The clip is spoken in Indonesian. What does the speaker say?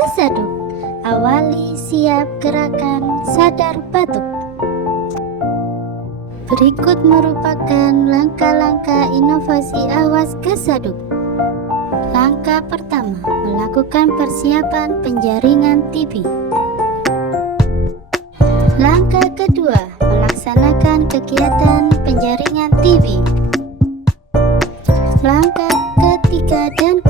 Kesaduk. Awali siap gerakan sadar batuk. Berikut merupakan langkah-langkah inovasi awas kesaduk. Langkah pertama, melakukan persiapan penjaringan TV. Langkah kedua, melaksanakan kegiatan penjaringan TV. Langkah ketiga dan